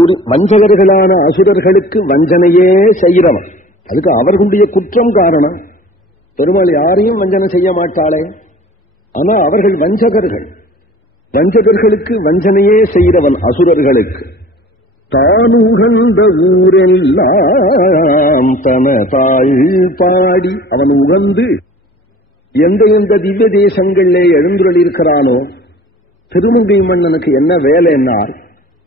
ஒரு வஞ்சகர்களான அசுரர்களுக்கு வஞ்சனையே செய்கிறவன். அதுக்கு அவர்களுடைய குற்றம் காரணம். பெருமாள் யாரையும் வஞ்சனை செய்ய மாட்டாளே. ஆனா அவர்கள் வஞ்சகர்கள். வஞ்சகர்களுக்கு வஞ்சனையே செய்கிறவன் அசுரர்களுக்கு. தான் உகந்த ஊரெல்லாம் தன தாழ் பாடி அவன் உகந்து எந்த எந்த திவ்ய தேசங்களிலே எழுந்துள்ள இருக்கிறானோ திருமங்கை மன்னனுக்கு என்ன வேலை என்னால்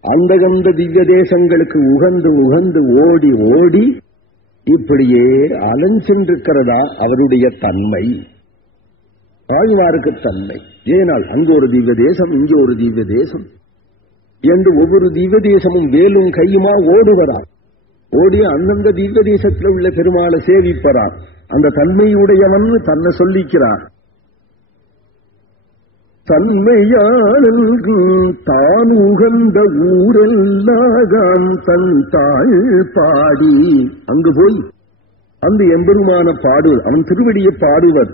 அந்த திவ்ய தேசங்களுக்கு உகந்து உகந்து ஓடி ஓடி இப்படியே அலைஞ்சென்றிருக்கிறதா அவருடைய தன்மை. ஆழ்வாருக்கு தன்மை. ஏனால் அங்கு ஒரு திவ்ய தேசம் இங்கே ஒரு திவ்ய தேசம் என்று ஒவ்வொரு திவ்ய தேசமும் வேலும் கையுமா ஓடுவரார் ஓடி அந்தந்த திவ்ய தேசத்தில் உள்ள பெருமாளை சேவிப்பதான் அந்த தன்மையுடையவன் தன்னை சொல்லிக்கிறார் தன்மையாளன் தான் உகந்த ஊரெல்லாம் தன் தாழ் பாடி அங்கு போய் அந்த எம்பெருமான பாடுவர் அவன் திருவடியை பாடுவர்.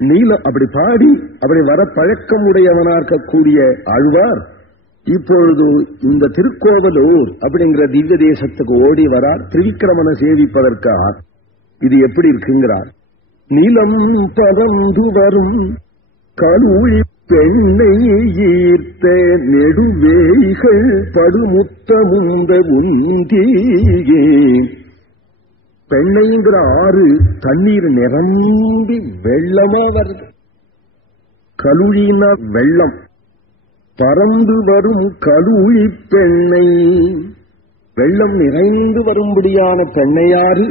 நீலம் அப்படி பாடி அப்படி வர பழக்கம் உடையவனாக்கக்கூடிய ஆழ்வார். இப்பொழுது இந்த திருக்கோவலூர் அப்படிங்கிற திவ்ய தேசத்துக்கு ஓடி வரார் திரிவிக்கிரமனை சேவிப்பதற்காக இது எப்படி இருக்குங்கிறார்? நிலம் பறந்து வரும் கழுவி பெண்ணை ஈர்த்த நெடுவேய்கள் படுமுத்தமுந்த உந்தியே பெண்ணைங்கிற ஆறு தண்ணீர் நிரம்பி வெள்ளமா வருது. கலுழினா வெள்ளம் பறந்து வரும் கலுழி பெண்ணை. வெள்ளம் நிறைந்து வரும்படியான பெண்ணையாறு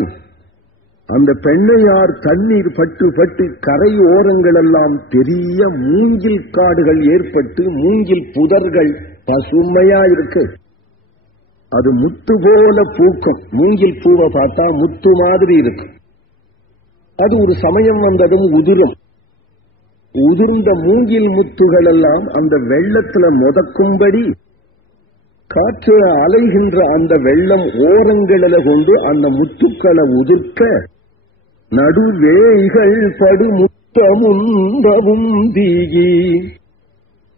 அந்த பெண்ணையார் தண்ணீர் பட்டு பட்டு கரை ஓரங்கள் எல்லாம் பெரிய மூங்கில் காடுகள் ஏற்பட்டு மூங்கில் புதர்கள் பசுமையா இருக்கு அது முத்து போல பூக்கும். மூங்கில் பூவை பார்த்தா முத்து மாதிரி இருக்கு. அது ஒரு சமயம் வந்ததும் உதிரும். உதிர்ந்த மூங்கில் முத்துகள் எல்லாம் அந்த வெள்ளத்துல முதக்கும்படி காற்று அலைகின்ற அந்த வெள்ளம் ஓரங்களில கொண்டு அந்த முத்துக்களை உதிர்க்க நடுவேய்கள் படுமுத்தமுந்தவும் தீகி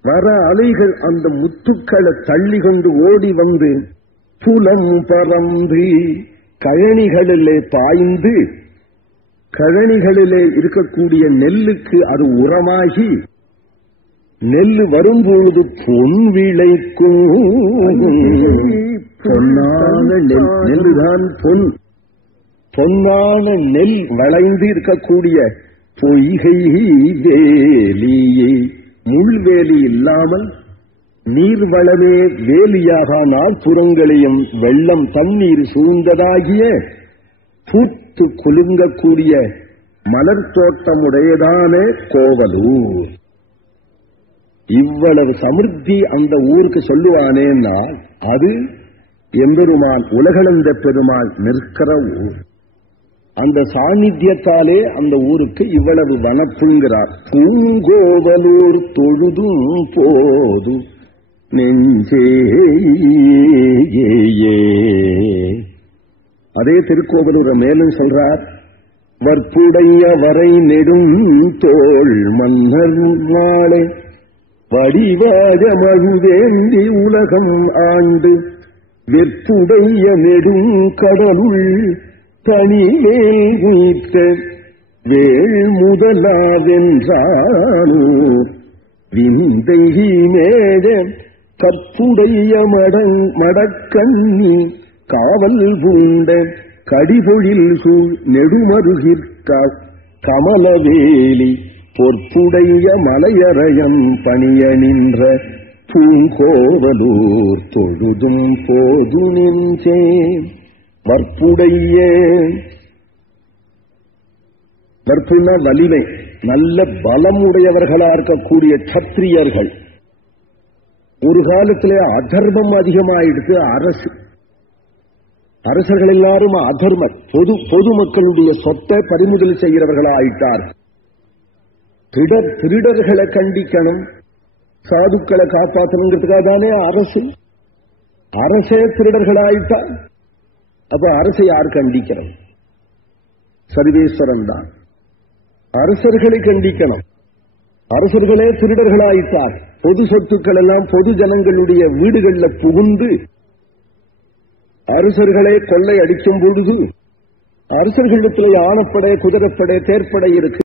வர அலைகள் அந்த முத்துக்களை தள்ளி கொண்டு ஓடி வந்து புலம் பறந்து கழனிகளிலே பாய்ந்து கழனிகளிலே இருக்கக்கூடிய நெல்லுக்கு அது உரமாகி நெல்லு வரும்பொழுது பொன் விளைக்கும். பொன்னான நெல் நெல்லுதான் பொன். பொன்னான நெல் வளைந்து இருக்கக்கூடிய பொய்கை வேலியே. முள்வேலி இல்லாமல் நீர்வளமே வேலியாக நாற்புறங்களையும் வெள்ளம் தண்ணீர் சூழ்ந்ததாகிய பூத்து குலுங்கக்கூடிய மலர் தோட்டமுடையதான கோவலூர். இவ்வளவு சமிருத்தி அந்த ஊருக்கு சொல்லுவானேன்னா அது எம்பெருமான் உலகளந்த பெருமாள் நிற்கிற ஊர். அந்த சாநித்தியத்தாலே அந்த ஊருக்கு இவ்வளவு வனப்புங்கிறார் பூங்கோவலூர் தொழுதும் போது நெஞ்சே அதே திருக்கோவலூரை மேலும் சொல்றார் வற்புடைய வரை நெடும் தோல் மன்னர் மாலை படிவாக மழுவேந்தி உலகம் ஆண்டு வெற்புடைய நெடும் கடலுள் தனிமேல் உயிர்த்த வேள் முதலாவென்றானோ விந்தை மேத கப்புடைய மடங் மடக்கண்ணி காவல் பூண்ட கடிபொழில் சூழ் நெடுமருகிற்க கமலவேலி பொற்புடைய மலையரயம் பணிய நின்ற பூங்கோவலூர் தொழுதும் போது நின்றேன் பற்புடைய பற்புனா வலிமை நல்ல பலம் உடையவர்களா இருக்கக்கூடிய சத்திரியர்கள். ஒரு காலத்திலே அதர்மம் அதிகமாயிடுத்து அரசு. அரசர்கள் எல்லாரும் அதர்ம பொது பொதுமக்களுடைய சொத்தை பறிமுதல் செய்கிறவர்களாயிட்டார். திருடர் திருடர்களை கண்டிக்கணும். சாதுக்களை காப்பாற்றணுங்கிறதுக்காக தானே அரசு. அரசே திருடர்களாயிட்டார். அப்ப அரசை யார் கண்டிக்கணும்? சர்வேஸ்வரன் தான். அரசர்களை கண்டிக்கணும். அரசர்களே திருடர்களாயிட்டார். பொது சொத்துக்கள் எல்லாம் பொது ஜனங்களுடைய வீடுகளில் புகுந்து அரசர்களை கொள்ளை அடிக்கும் பொழுது அரசர்களிடத்தில் ஆனப்படை குதிரைப்படை தேர்ப்படை இருக்கு.